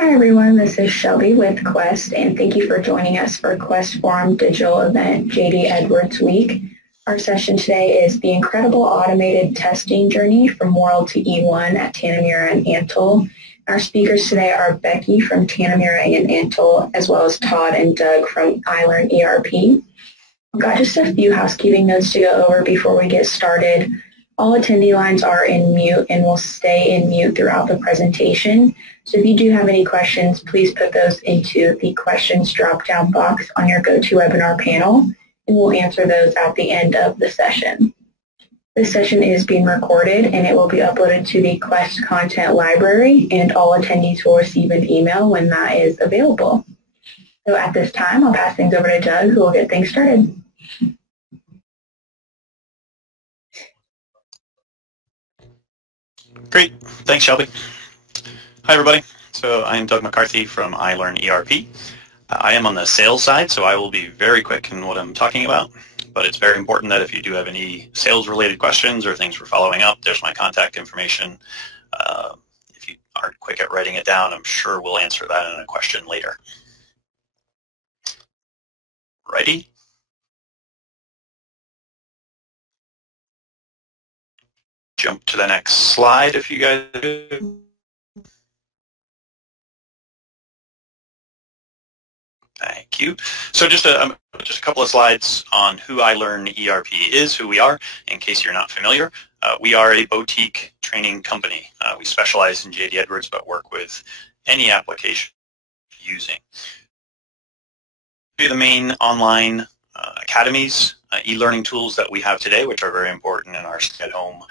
Hi everyone, this is Shelby with Quest, and thank you for joining us for Quest Forum Digital Event JD Edwards Week. Our session today is the incredible automated testing journey from World to E1 at Tanimura and Antle. Our speakers today are Becky from Tanimura and Antle, as well as Todd and Doug from I Learned ERP. I've got just a few housekeeping notes to go over before we get started. All attendee lines are in mute and will stay in mute throughout the presentation. So if you do have any questions, please put those into the questions drop-down box on your GoToWebinar panel, and we'll answer those at the end of the session. This session is being recorded, and it will be uploaded to the Quest content library, and all attendees will receive an email when that is available. So at this time, I'll pass things over to Doug, who will get things started. Great. Thanks, Shelby. Hi, everybody. So I'm Doug McCarthy from I Learned ERP. I am on the sales side, so I will be very quick in what I'm talking about. But it's very important that if you do have any sales-related questions or things we're following up, there's my contact information. If you aren't quick at writing it down, I'm sure we'll answer that in a question later. Ready? Jump to the next slide if you guys do. Thank you. So just a couple of slides on who I Learned ERP is, who we are, in case you're not familiar. We are a boutique training company. We specialize in JD Edwards, but work with any application using. The main online academies, e-learning tools that we have today, which are very important in our stay-at-home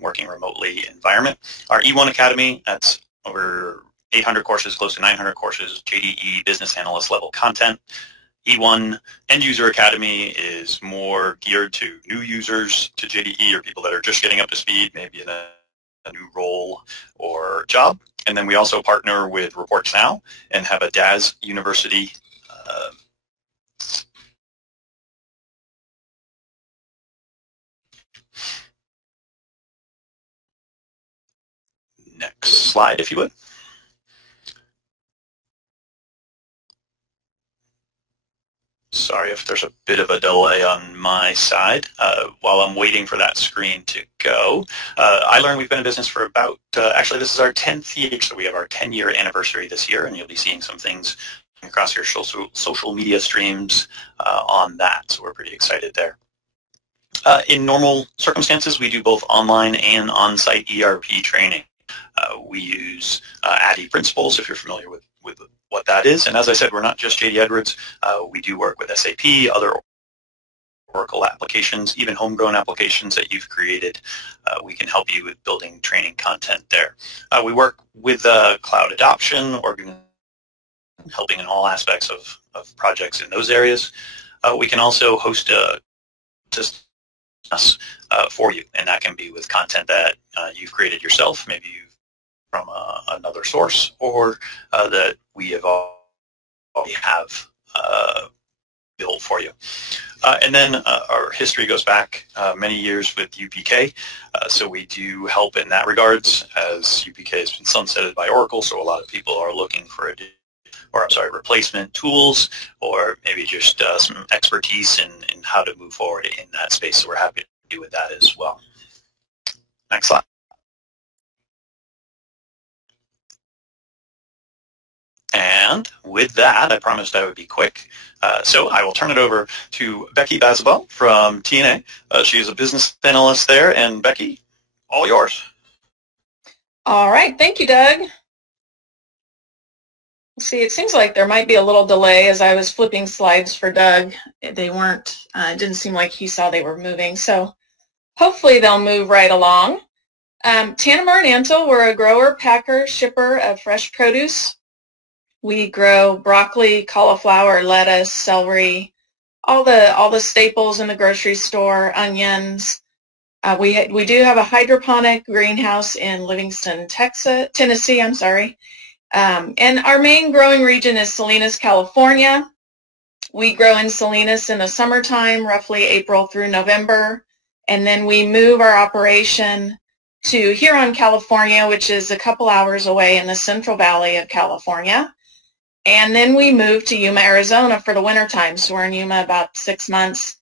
working remotely environment. Our E1 Academy, that's over 800 courses, close to 900 courses, JDE business analyst level content. E1 End User Academy is more geared to new users to JDE or people that are just getting up to speed, maybe in a new role or job. And then we also partner with Reports Now and have a DAS University next slide, if you would. Sorry if there's a bit of a delay on my side. While I'm waiting for that screen to go, I Learned we've been in business for about, actually this is our 10th year, so we have our 10-year anniversary this year, and you'll be seeing some things across your social media streams on that, so we're pretty excited there. In normal circumstances, we do both online and on-site ERP training. We use ADDIE principles, if you're familiar with what that is. And as I said, we're not just JD Edwards. We do work with SAP, other Oracle applications, even homegrown applications that you've created. We can help you with building training content there. We work with cloud adoption, helping in all aspects of projects in those areas. We can also host systems for you, and that can be with content that you've created yourself, maybe from another source, or that we have already have built for you. And then our history goes back many years with UPK, so we do help in that regards, as UPK has been sunsetted by Oracle, so a lot of people are looking for replacement tools, or maybe just some expertise in how to move forward in that space, so we're happy to do with that as well. Next slide. And with that, I promised I would be quick. So I will turn it over to Becky Bazabal from TNA. She is a business analyst there. And Becky, all yours. All right. Thank you, Doug. Let's see, it seems like there might be a little delay as I was flipping slides for Doug. They weren't, it didn't seem like he saw they were moving. So hopefully they'll move right along. Tanimura and Antle, we're a grower, packer, shipper of fresh produce. We grow broccoli, cauliflower, lettuce, celery, all the staples in the grocery store, onions. We do have a hydroponic greenhouse in Livingston, Tennessee. And our main growing region is Salinas, California. We grow in Salinas in the summertime, roughly April through November, and then we move our operation to Huron, California, which is a couple hours away in the Central Valley of California. And then we moved to Yuma, Arizona for the wintertime. So we're in Yuma about 6 months.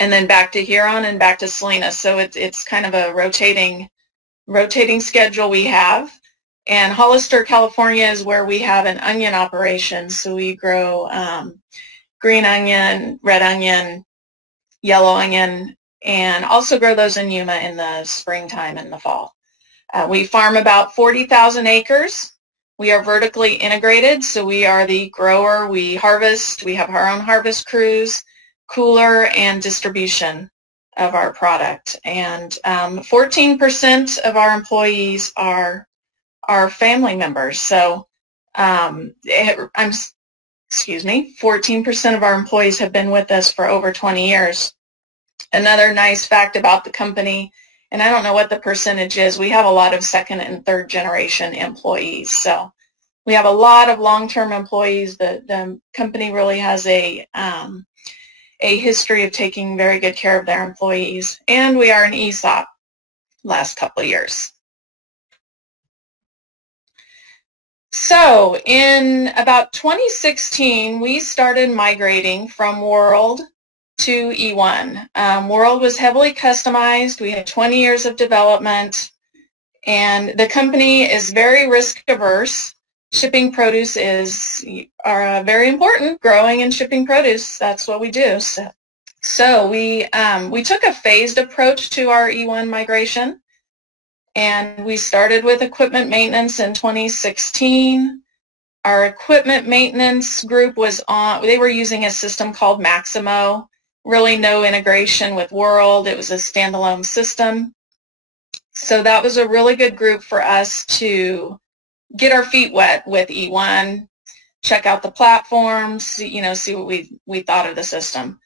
And then back to Huron and back to Salinas. So it's kind of a rotating schedule we have. And Hollister, California is where we have an onion operation. So we grow green onion, red onion, yellow onion, and also grow those in Yuma in the springtime and the fall. We farm about 40,000 acres. We are vertically integrated, so we are the grower. We harvest. We have our own harvest crews, cooler, and distribution of our product. And 14% of our employees are family members. So 14% of our employees have been with us for over 20 years. Another nice fact about the company, and I don't know what the percentage is, we have a lot of second and third generation employees. So we have a lot of long-term employees. The company really has a history of taking very good care of their employees. And we are an ESOP last couple of years. So in about 2016, we started migrating from World to E1. World was heavily customized. We had 20 years of development, and the company is very risk averse. Shipping produce is very important. Growing and shipping produce, that's what we do. So we took a phased approach to our E1 migration. And we started with equipment maintenance in 2016. Our equipment maintenance group they were using a system called Maximo, really no integration with World. It was a standalone system. So that was a really good group for us to get our feet wet with E1, check out the platforms, see what we thought of the system.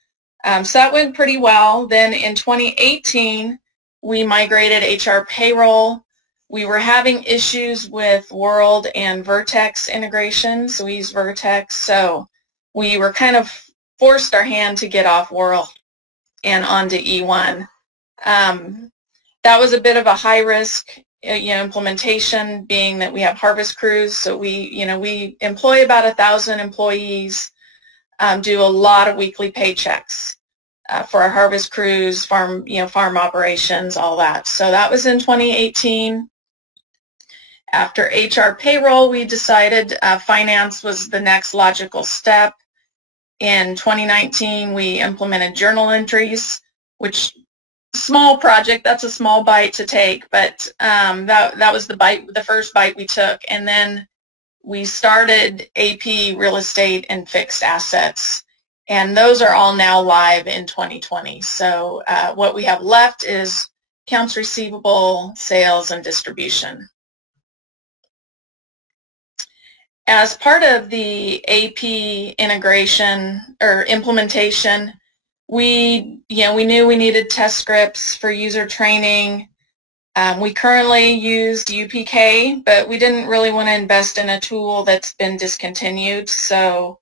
So that went pretty well. Then in 2018, we migrated HR payroll. We were having issues with World and Vertex integration, so we use Vertex. So we were kind of forced our hand to get off World and onto E1. That was a bit of a high risk implementation, being that we have harvest crews. So we employ about 1,000 employees, do a lot of weekly paychecks. For our harvest crews, farm operations, all that. So that was in 2018. After HR payroll, we decided finance was the next logical step. In 2019, we implemented journal entries, which small project. That's a small bite to take, but that was the first bite we took. And then we started AP, real estate, and fixed assets. And those are all now live in 2020. So what we have left is accounts receivable, sales, and distribution. As part of the AP integration or implementation, we knew we needed test scripts for user training. We currently used UPK, but we didn't really want to invest in a tool that's been discontinued. So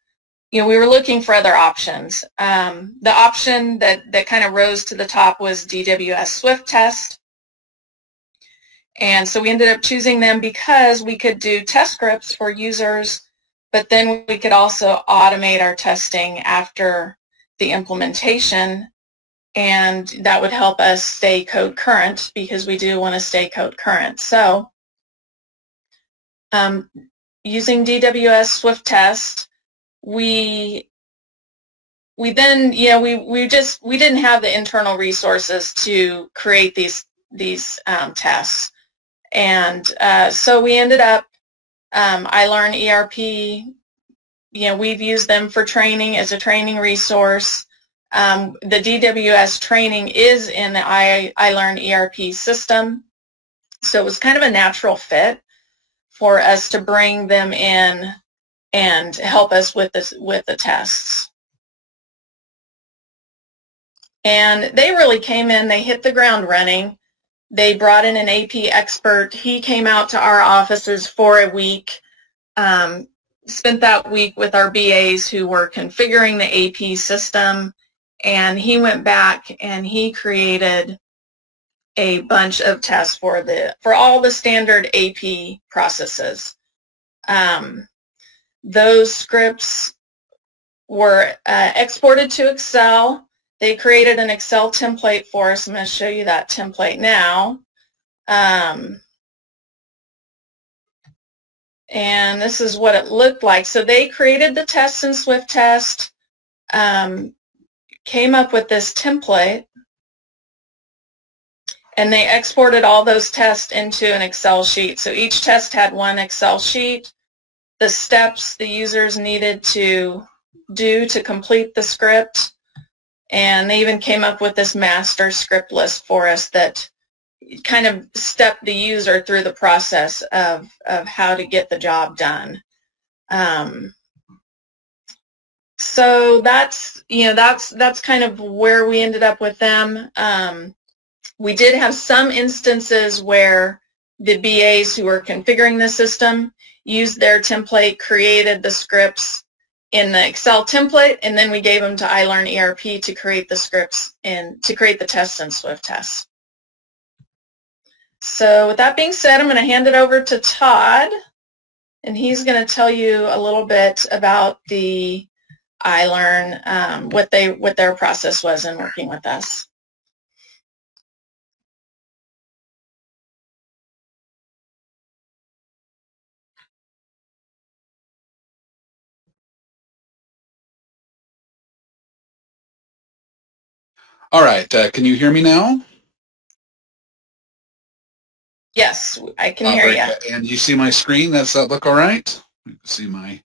we were looking for other options. The option that kind of rose to the top was DWS Swift Test. And so we ended up choosing them because we could do test scripts for users, but then we could also automate our testing after the implementation, and that would help us stay code current, because we do want to stay code current. So using DWS Swift Test, we then, we didn't have the internal resources to create these tests. And so we ended up, I Learned ERP, we've used them for training as a training resource. The DWS training is in the I Learned ERP system. So it was kind of a natural fit for us to bring them in and help us with the tests. And they really came in, they hit the ground running. They brought in an AP expert. He came out to our offices for a week, spent that week with our BAs who were configuring the AP system, and he went back and he created a bunch of tests for all the standard AP processes. Those scripts were exported to Excel. They created an Excel template for us. I'm going to show you that template now. And this is what it looked like. So they created the tests in SwiftTest, came up with this template, and they exported all those tests into an Excel sheet. So each test had one Excel sheet, the steps the users needed to do to complete the script, and they even came up with this master script list for us that kind of stepped the user through the process of how to get the job done. So that's kind of where we ended up with them. We did have some instances where the BAs who were configuring the system used their template, created the scripts in the Excel template, and then we gave them to ILearnERP to create the scripts and to create the tests in SwiftTest. So with that being said, I'm going to hand it over to Todd, and he's going to tell you a little bit about the iLearn, what their process was in working with us. All right, can you hear me now? Yes, I can hear you. And you see my screen? Does that look all right? You can see my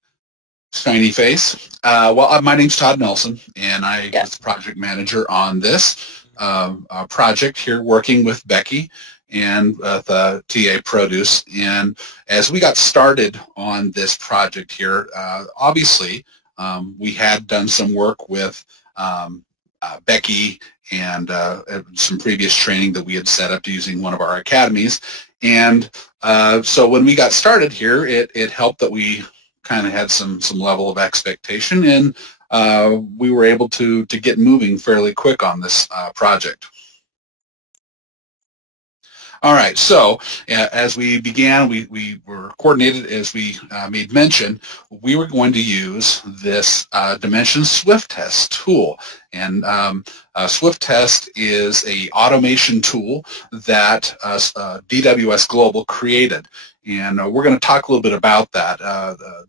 shiny face. Well, my name's Todd Nelson, and I was the project manager on this project here, working with Becky and the TA Produce. And as we got started on this project here, obviously we had done some work with Becky and some previous training that we had set up using one of our academies. And so when we got started here, it helped that we kind of had some level of expectation, and we were able to get moving fairly quick on this project. All right, so as we began, we were coordinated, as we made mention. We were going to use this Dimension Swift Test tool. And Swift Test is an automation tool that DWS Global created. And we're going to talk a little bit about that.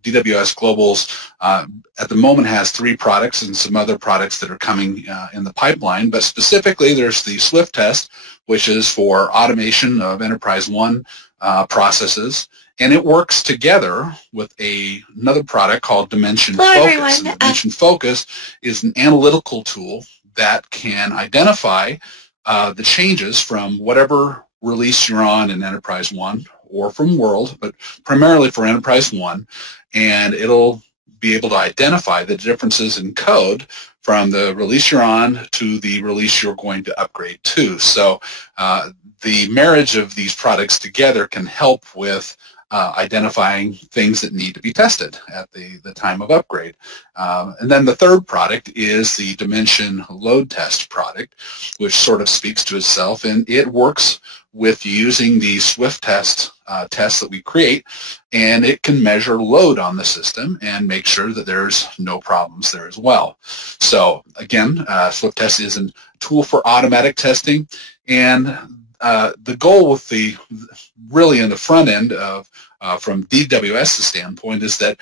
DWS Global's at the moment has 3 products and some other products that are coming in the pipeline, but specifically there's the Swift Test, which is for automation of Enterprise 1 processes, and it works together with another product called Dimension Focus. And Dimension Focus is an analytical tool that can identify the changes from whatever release you're on in Enterprise 1 or from World, but primarily for Enterprise 1, and it'll be able to identify the differences in code from the release you're on to the release you're going to upgrade to. So the marriage of these products together can help with identifying things that need to be tested at the time of upgrade. And then the third product is the Dimension Load Test product, which sort of speaks to itself, and it works with using the Swift Test tests that we create, and it can measure load on the system and make sure that there's no problems there as well. So again, Swift Test is a tool for automatic testing, and the goal with really in the front end of from DWS's standpoint is that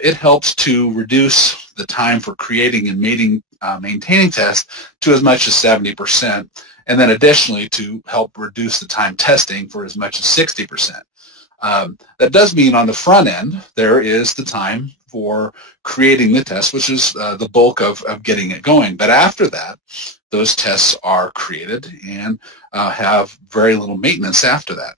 it helps to reduce the time for creating and maintaining tests to as much as 70%, and then additionally to help reduce the time testing for as much as 60%. That does mean on the front end there is the time for creating the test, which is the bulk of getting it going. But after that, those tests are created and have very little maintenance after that.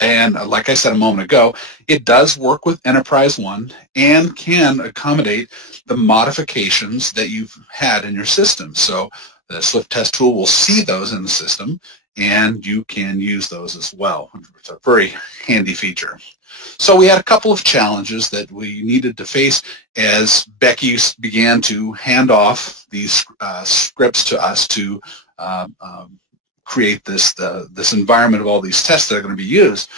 And like I said a moment ago, it does work with Enterprise 1 and can accommodate the modifications that you've had in your system. So the Swift Test tool will see those in the system, and you can use those as well. It's a very handy feature. So we had a couple of challenges that we needed to face as Becky began to hand off these scripts to us to create this environment of all these tests that are going to be used.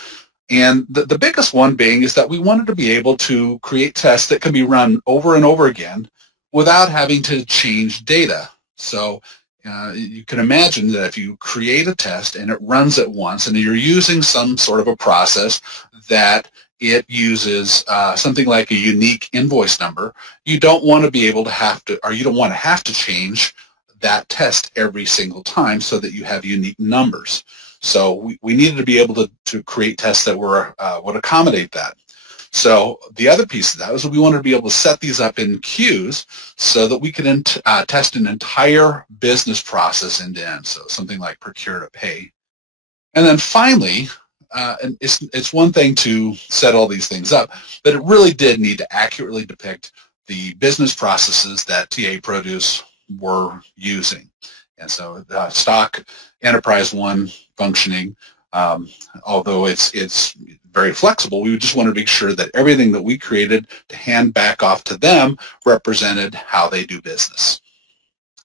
And the biggest one being is that we wanted to be able to create tests that can be run over and over again without having to change data. So you can imagine that if you create a test and it runs at once and you're using some sort of a process that it uses something like a unique invoice number, you don't want to be able to have to, or you don't want to have to change that test every single time so that you have unique numbers. So we needed to be able to create tests that would accommodate that. So the other piece of that was we wanted to be able to set these up in queues so that we could test an entire business process end to end, so something like procure to pay. And then finally, and it's one thing to set all these things up, but it really did need to accurately depict the business processes that TA Produce were using. And so stock Enterprise One functioning, although it's very flexible, we just want to make sure that everything that we created to hand back off to them represented how they do business.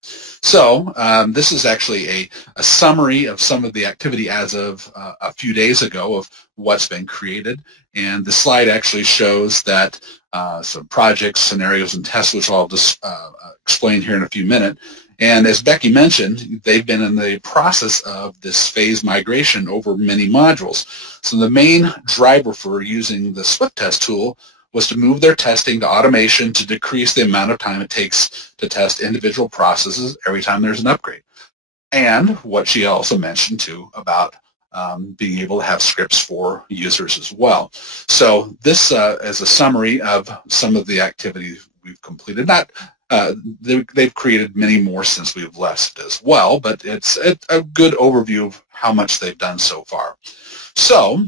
So this is actually a summary of some of the activity as of a few days ago of what's been created. And the slide actually shows that some projects, scenarios, and tests, which I'll just explain here in a few minutes. And as Becky mentioned, they've been in the process of this phase migration over many modules. So the main driver for using the Swift Test tool was to move their testing to automation to decrease the amount of time it takes to test individual processes every time there's an upgrade. And what she also mentioned too about being able to have scripts for users as well. So this is a summary of some of the activities we've completed. They've created many more since we've left as well, but it's a good overview of how much they've done so far. So,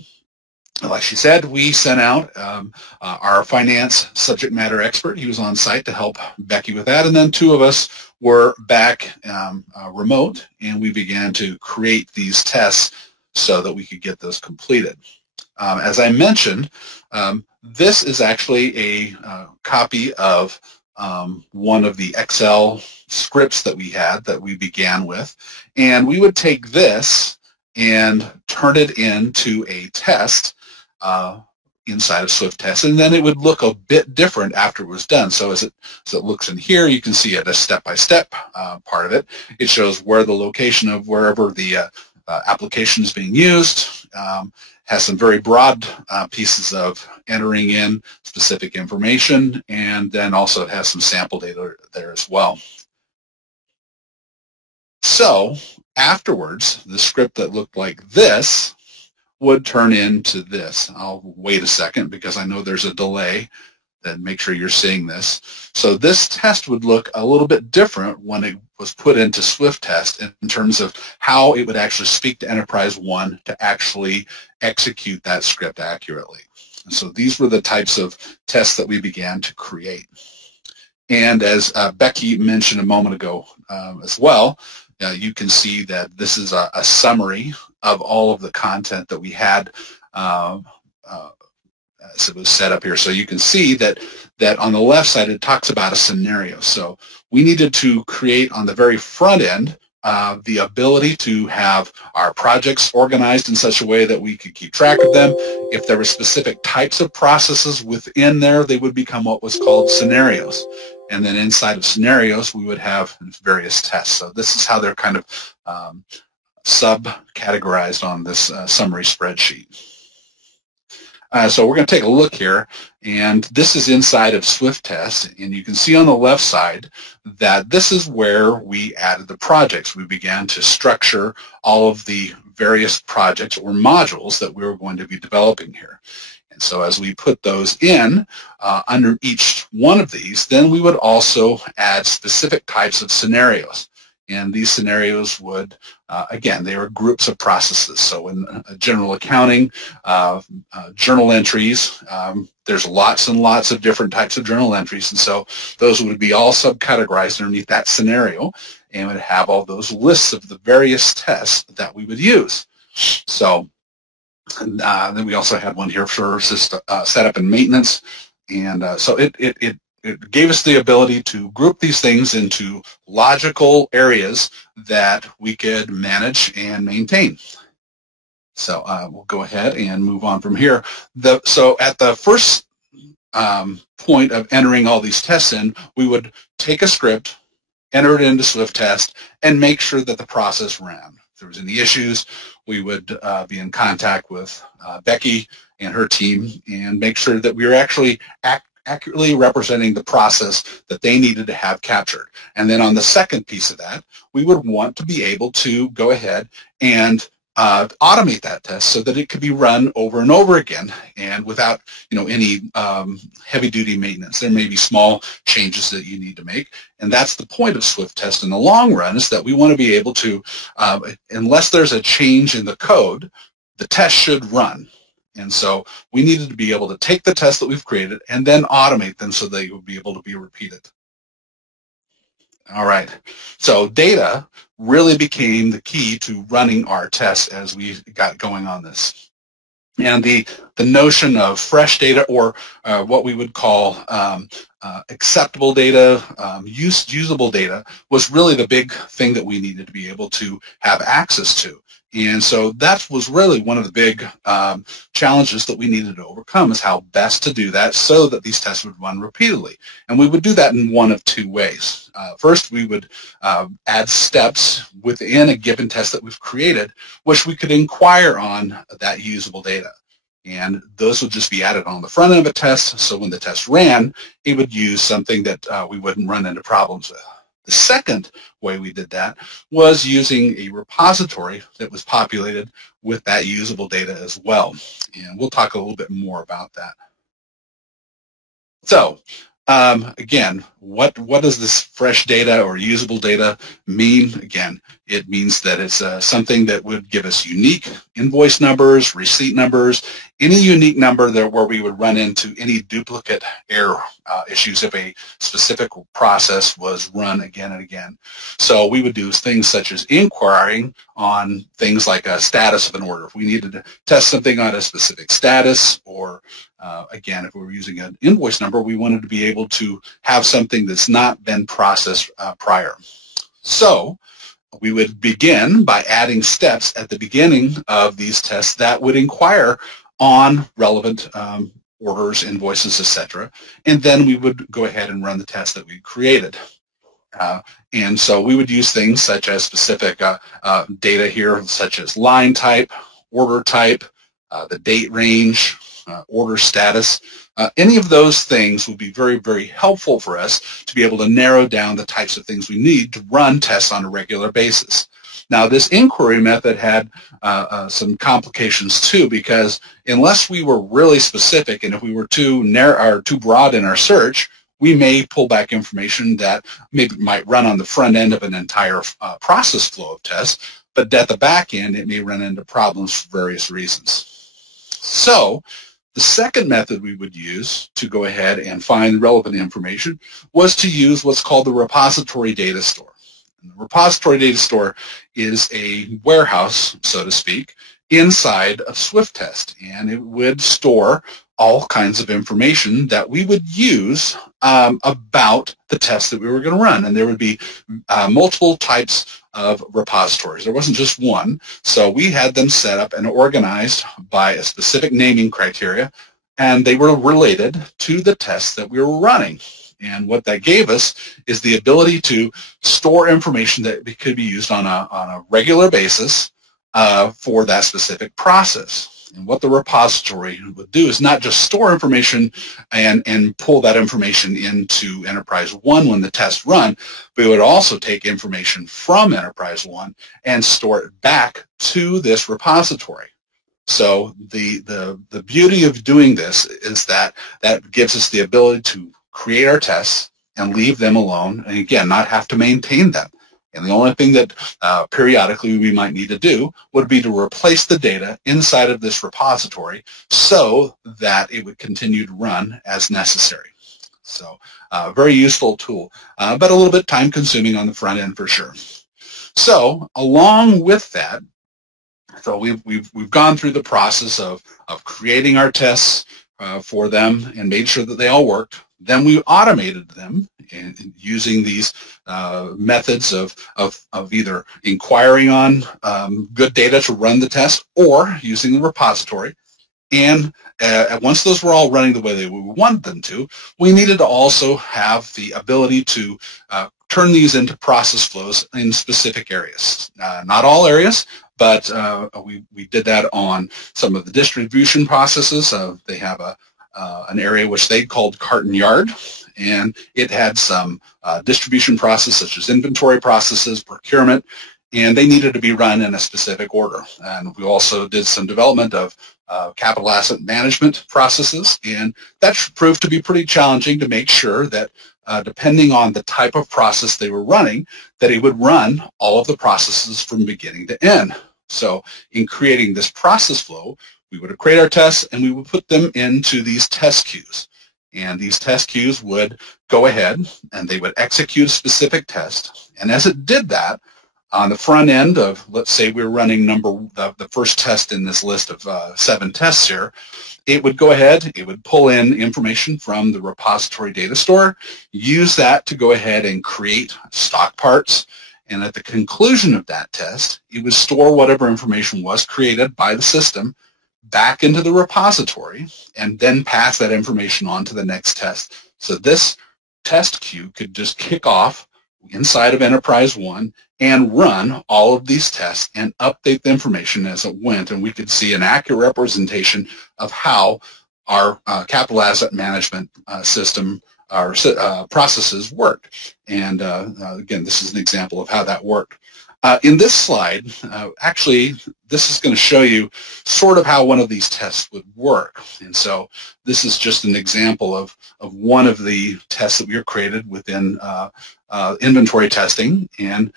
like she said, we sent out our finance subject matter expert. He was on site to help Becky with that, and then two of us were back remote, and we began to create these tests so that we could get those completed. As I mentioned, this is actually a copy of one of the Excel scripts that we had that we began with, and we would take this and turn it into a test inside of Swift Test, and then it would look a bit different after it was done. So as it looks in here, you can see it a step-by-step part of it. It shows where the location of wherever the application is being used, has some very broad pieces of entering in specific information, and then also it has some sample data there as well. So afterwards, the script that looked like this would turn into this. I'll wait a second because I know there's a delay. Then make sure you're seeing this. So this test would look a little bit different when it was put into Swift Test in terms of how it would actually speak to Enterprise One to actually execute that script accurately. And so these were the types of tests that we began to create. And as Becky mentioned a moment ago as well, you can see that this is a summary of all of the content that we had as it was set up here. So you can see that on the left side it talks about a scenario. So we needed to create on the very front end the ability to have our projects organized in such a way that we could keep track of them. If there were specific types of processes within there, they would become what was called scenarios. And then inside of scenarios, we would have various tests. So this is how they're kind of sub-categorized on this summary spreadsheet. So we're going to take a look here, and this is inside of Swift Test, and you can see on the left side that this is where we added the projects. We began to structure all of the various projects or modules that we were going to be developing here. And so as we put those in under each one of these, then we would also add specific types of scenarios. And these scenarios would, again, they were groups of processes. So in general accounting, journal entries, there's lots and lots of different types of journal entries. And so those would be all subcategorized underneath that scenario and would have all those lists of the various tests that we would use. So then we also had one here for setup and maintenance. And so it it gave us the ability to group these things into logical areas that we could manage and maintain. So we'll go ahead and move on from here. So at the first point of entering all these tests in, we would take a script, enter it into SwiftTest, and make sure that the process ran. If there was any issues, we would be in contact with Becky and her team and make sure that we were actually accurately representing the process that they needed to have captured. And then on the second piece of that, we would want to be able to go ahead and automate that test so that it could be run over and over again and without any heavy-duty maintenance. There may be small changes that you need to make, and that's the point of SwiftTest in the long run, is that we want to be able to, unless there's a change in the code, the test should run. And so we needed to be able to take the tests that we've created and then automate them so they would be able to be repeated. All right, so data really became the key to running our tests as we got going on this. And the notion of fresh data, or what we would call acceptable data, usable data, was really the big thing that we needed to be able to have access to. And so that was really one of the big challenges that we needed to overcome, is how best to do that so that these tests would run repeatedly. And we would do that in one of two ways. First, we would add steps within a given test that we've created, which we could inquire on that usable data. And those would just be added on the front end of a test, so when the test ran, it would use something that we wouldn't run into problems with. The second way we did that was using a repository that was populated with that usable data as well. And we'll talk a little bit more about that. So, again, what does this fresh data or usable data mean? Again, it means that it's something that would give us unique invoice numbers, receipt numbers, any unique number there where we would run into any duplicate error issues if a specific process was run again and again. So we would do things such as inquiring on things like a status of an order. If we needed to test something on a specific status, or again, if we were using an invoice number, we wanted to be able to have something that's not been processed prior. So we would begin by adding steps at the beginning of these tests that would inquire on relevant orders, invoices, etc. And then we would go ahead and run the test that we created. And so we would use things such as specific data here, such as line type, order type, the date range, order status. Any of those things would be very, very helpful for us to be able to narrow down the types of things we need to run tests on a regular basis. Now, this inquiry method had some complications too, because unless we were really specific, and if we were too narrow or too broad in our search, we may pull back information that maybe might run on the front end of an entire process flow of tests, but at the back end, it may run into problems for various reasons. So the second method we would use to go ahead and find relevant information was to use what's called the repository data store. And the repository data store is a warehouse, so to speak, inside of SwiftTest, and it would store all kinds of information that we would use about the test that we were going to run. And there would be multiple types of repositories. There wasn't just one. So we had them set up and organized by a specific naming criteria, and they were related to the tests that we were running. And what that gave us is the ability to store information that could be used on a regular basis for that specific process. And what the repository would do is not just store information and pull that information into Enterprise One when the tests run, but it would also take information from Enterprise One and store it back to this repository. So the beauty of doing this is that gives us the ability to create our tests and leave them alone, and again, not have to maintain them. And the only thing that periodically we might need to do would be to replace the data inside of this repository so that it would continue to run as necessary. So very useful tool, but a little bit time consuming on the front end for sure. So along with that, so we've gone through the process of creating our tests, for them and made sure that they all worked. Then we automated them using these methods of either inquiring on good data to run the test or using the repository. And once those were all running the way we wanted them to, we needed to also have the ability to turn these into process flows in specific areas. Not all areas, but we did that on some of the distribution processes. They have an area which they called cart and yard, and it had some distribution processes such as inventory processes, procurement, and they needed to be run in a specific order. And we also did some development of capital asset management processes, and that proved to be pretty challenging to make sure that depending on the type of process they were running, that it would run all of the processes from beginning to end. So in creating this process flow, we would create our tests and we would put them into these test queues. And these test queues would go ahead and they would execute a specific test. And as it did that, on the front end of, let's say we're running the first test in this list of 7 tests here, it would go ahead, it would pull in information from the repository data store, use that to go ahead and create stock parts, and at the conclusion of that test, it would store whatever information was created by the system back into the repository and then pass that information on to the next test. So this test queue could just kick off inside of Enterprise One and run all of these tests and update the information as it went, and we could see an accurate representation of how our capital asset management system, our processes worked. And again, this is an example of how that worked. In this slide, actually, this is going to show you sort of how one of these tests would work. And so this is just an example of one of the tests that we created within inventory testing. And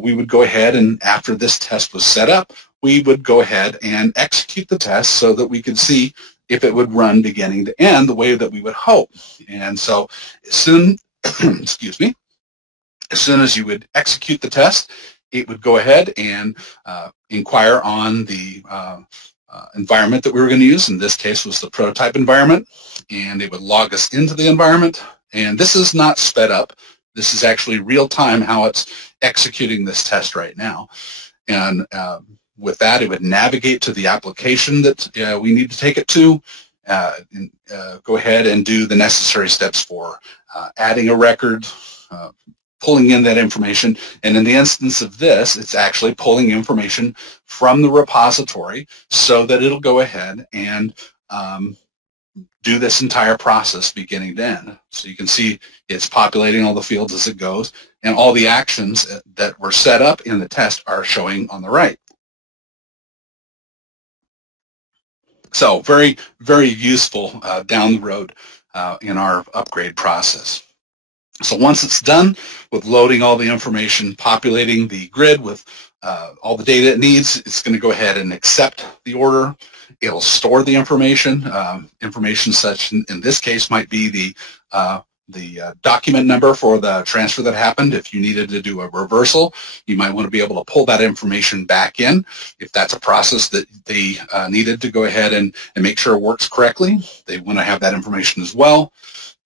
we would go ahead and after this test was set up, we would go ahead and execute the test so that we could see if it would run beginning to end the way that we would hope. And so as soon, excuse me, as soon as you would execute the test, it would go ahead and inquire on the environment that we were going to use. In this case was the prototype environment, and it would log us into the environment. And this is not sped up. This is actually real time how it's executing this test right now. And with that, it would navigate to the application that we need to take it to, go ahead and do the necessary steps for adding a record, pulling in that information, and in the instance of this, it's actually pulling information from the repository so that it'll go ahead and do this entire process beginning to end. So you can see it's populating all the fields as it goes, and all the actions that were set up in the test are showing on the right. So very, very useful down the road in our upgrade process. So once it's done with loading all the information, populating the grid with all the data it needs, it's going to go ahead and accept the order. It'll store the information. Information such, in this case, might be the document number for the transfer that happened. If you needed to do a reversal, you might want to be able to pull that information back in. If that's a process that they needed to go ahead and make sure it works correctly, they want to have that information as well.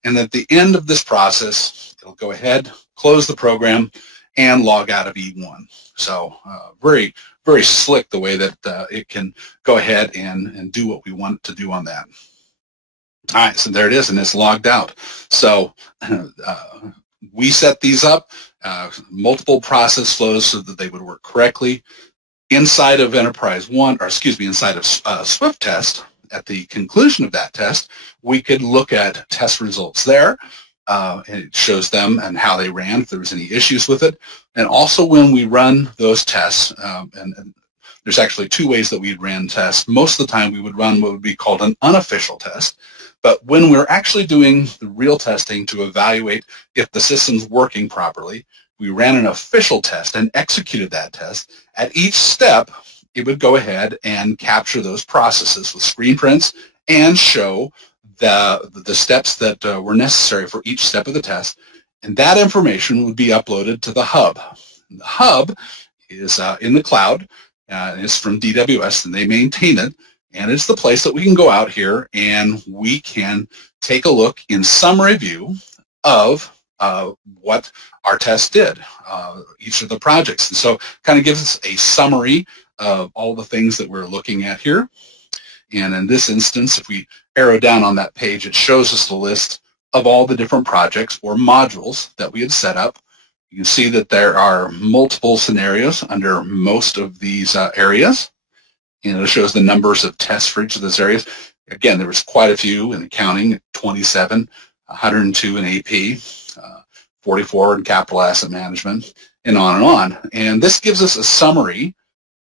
And at the end of this process, it'll go ahead, close the program, and log out of E1. So very, very slick the way that it can go ahead and do what we want it to do on that. All right, so there it is, and it's logged out. So we set these up, multiple process flows so that they would work correctly. Inside of Enterprise One, or excuse me, inside of Swift Test, at the conclusion of that test, we could look at test results there. And it shows them and how they ran, if there was any issues with it. And also when we run those tests, and there's actually 2 ways that we ran tests. Most of the time we would run what would be called an unofficial test. But when we're actually doing the real testing to evaluate if the system's working properly, we ran an official test and executed that test. At each step, it would go ahead and capture those processes with screen prints and show the steps that were necessary for each step of the test, and that information would be uploaded to the hub. And the hub is in the cloud, it's from DWS, and they maintain it, And it's the place that we can go out here and we can take a look in summary view of what our test did, each of the projects. And so kind of gives us a summary of all the things that we're looking at here. And in this instance, if we arrow down on that page, it shows us the list of all the different projects or modules that we had set up. You can see that there are multiple scenarios under most of these areas. And it shows the numbers of tests for each of those areas. Again, there was quite a few in accounting, 27, 102 in AP, 44 in capital asset management, and on and on. And this gives us a summary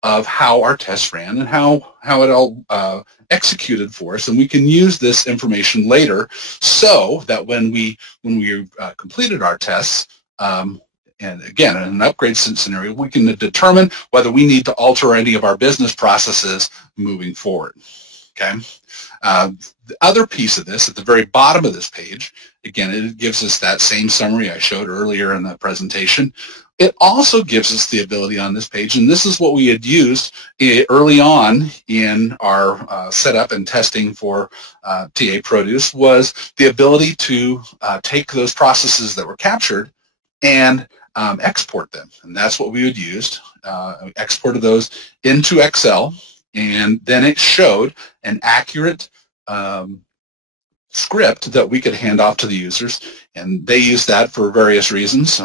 of how our tests ran and how it all executed for us. And we can use this information later so that when we completed our tests, and again, in an upgrade scenario, we can determine whether we need to alter any of our business processes moving forward. Okay. The other piece of this, at the very bottom of this page, again, it gives us that same summary I showed earlier in the presentation. It also gives us the ability on this page, and this is what we had used early on in our setup and testing for TA Produce, was the ability to take those processes that were captured and export them. And that's what we would use. We exported those into Excel, and then it showed an accurate script that we could hand off to the users, and they used that for various reasons.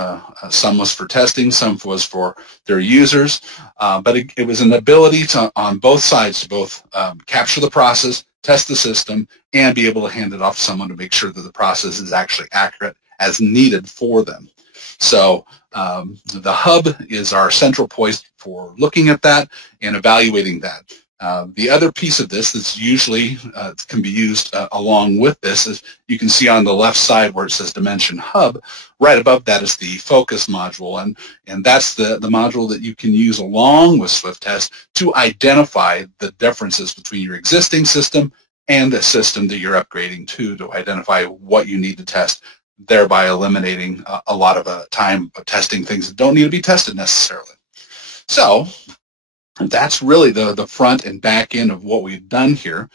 Some was for testing, some was for their users, but it was an ability to, on both sides, to both capture the process, test the system, and be able to hand it off to someone to make sure that the process is actually accurate as needed for them. So the hub is our central point for looking at that and evaluating that. The other piece of this that's usually can be used along with this is, you can see on the left side where it says Dimension Hub, right above that is the Focus module, and that's the module that you can use along with SwiftTest to identify the differences between your existing system and the system that you're upgrading to identify what you need to test, thereby eliminating a lot of time of testing things that don't need to be tested necessarily. So that's really the front and back end of what we've done here.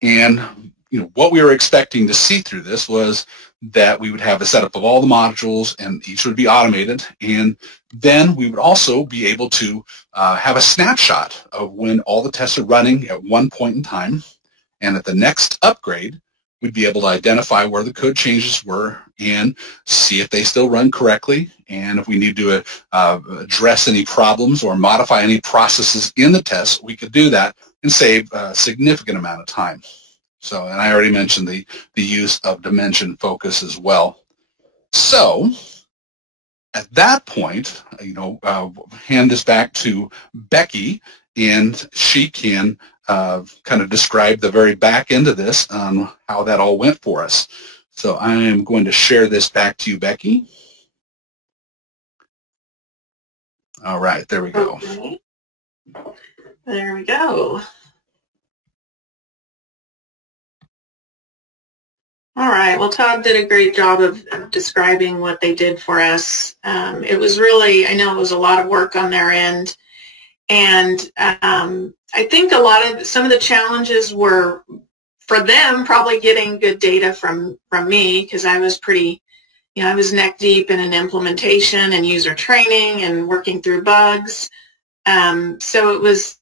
And what we were expecting to see through this was that we would have a setup of all the modules, and each would be automated, and then we would also be able to have a snapshot of when all the tests are running at one point in time, and at the next upgrade we'd be able to identify where the code changes were and see if they still run correctly, and if we need to address any problems or modify any processes in the test, we could do that and save a significant amount of time. So, and I already mentioned the use of Dimension Focus as well. So at that point, hand this back to Becky, and she can kind of describe the very back end of this on how that all went for us. So I am going to share this back to you, Becky. All right, there we go. Okay. There we go. All right, well, Todd did a great job of describing what they did for us. It was really, I know it was a lot of work on their end, and I think some of the challenges were, for them, probably getting good data from me, because I was pretty, I was neck deep in an implementation and user training and working through bugs. So it was,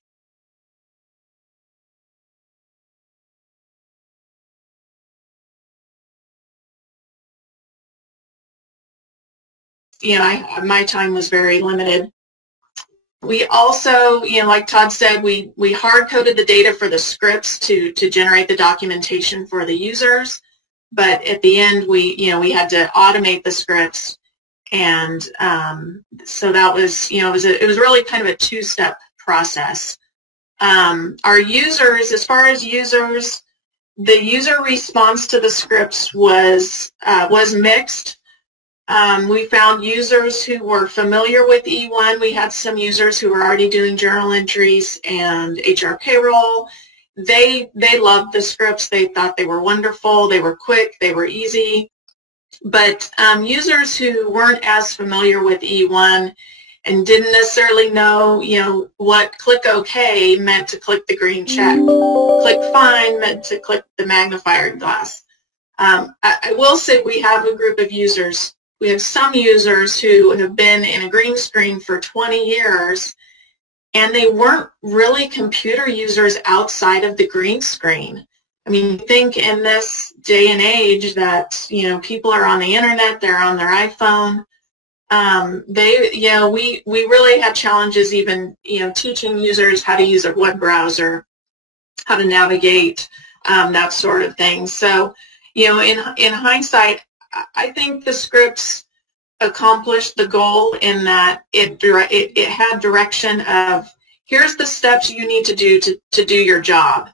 my time was very limited. We also, like Todd said, we hard-coded the data for the scripts to generate the documentation for the users, but at the end, we had to automate the scripts, and so that was, it was really kind of a two-step process. Our users, as far as users, the user response to the scripts was mixed. We found users who were familiar with E1. We had some users who were already doing journal entries and HR payroll. They loved the scripts. They thought they were wonderful. They were quick. They were easy. But users who weren't as familiar with E1 and didn't necessarily know, what click OK meant to click the green check. Click Find meant to click the magnifier glass. I will say we have a group of users. We have some users who have been in a green screen for 20 years, and they weren't really computer users outside of the green screen. I mean, think in this day and age that, people are on the internet, they're on their iPhone. We really had challenges even, teaching users how to use a web browser, how to navigate, that sort of thing. So, in hindsight, I think the scripts accomplished the goal in that it had direction of, here's the steps you need to do to do your job.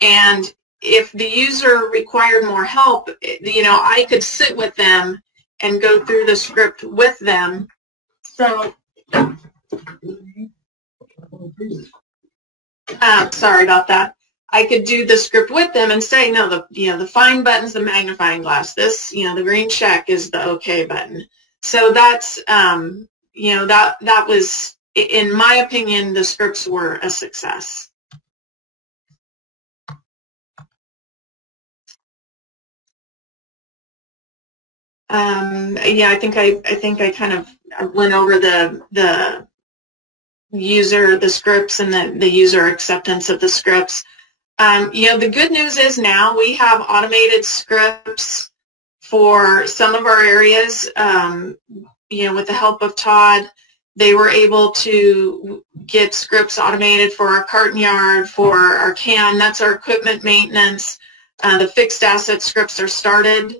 And if the user required more help, I could sit with them and go through the script with them. So, sorry about that. I could do the script with them and say, no, the find button's the magnifying glass. This, the green check is the OK button. So that's, that was, in my opinion, the scripts were a success. I think I kind of went over the scripts and the user acceptance of the scripts. The good news is now we have automated scripts for some of our areas. With the help of Todd, they were able to get scripts automated for our carton yard, for our CAN, that's our equipment maintenance. The fixed asset scripts are started.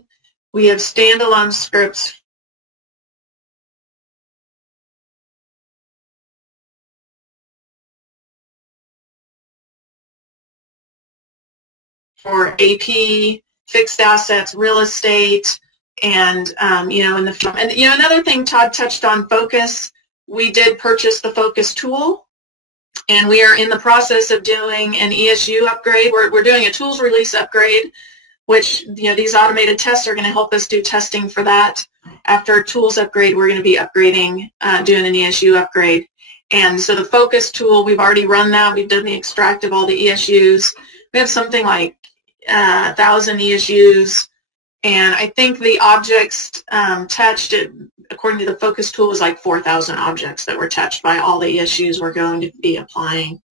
We have standalone scripts for AP, fixed assets, real estate, and another thing Todd touched on, Focus. We did purchase the Focus tool, and we are in the process of doing an ESU upgrade. We're doing a tools release upgrade, which these automated tests are going to help us do testing for that. After a tools upgrade, we're going to be upgrading, doing an ESU upgrade. And so the Focus tool, we've already run that. We've done the extract of all the ESUs. We have something like 1,000 ESUs, and I think the objects touched, according to the Focus tool, is like 4,000 objects that were touched by all the ESUs we're going to be applying.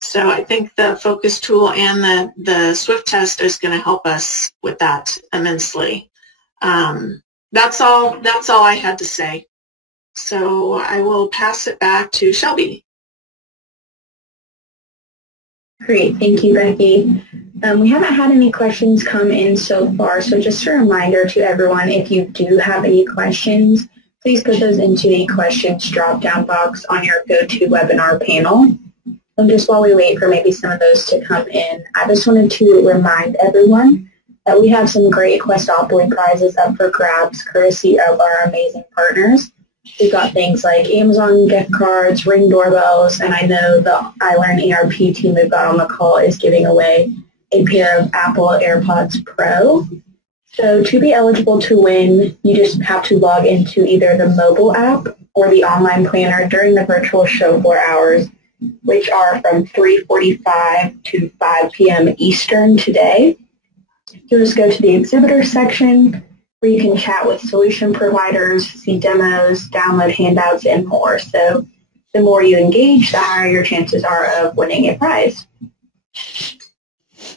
So I think the Focus tool and the Swift test is going to help us with that immensely. That's all I had to say. So I will pass it back to Shelby. Great, thank you, Becky. We haven't had any questions come in so far, so just a reminder to everyone, if you do have any questions, please put those into the questions drop-down box on your GoToWebinar panel. And just while we wait for maybe some of those to come in, I just wanted to remind everyone that we have some great Questopoly prizes up for grabs, courtesy of our amazing partners. We've got things like Amazon gift cards, Ring doorbells, and I know the I Learned ERP team we've got on the call is giving away a pair of Apple AirPods Pro. So to be eligible to win, you just have to log into either the mobile app or the online planner during the virtual show floor hours, which are from 3:45 to 5 p.m. Eastern today. You'll just go to the exhibitor section where you can chat with solution providers, see demos, download handouts, and more. So the more you engage, the higher your chances are of winning a prize.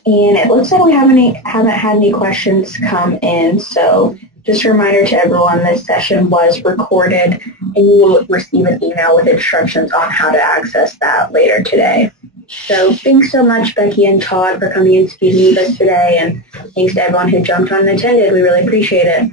And it looks like we haven't had any questions come in, so just a reminder to everyone, this session was recorded, and you will receive an email with instructions on how to access that later today. So thanks so much, Becky and Todd, for coming and speaking with us today, and thanks to everyone who jumped on and attended. We really appreciate it.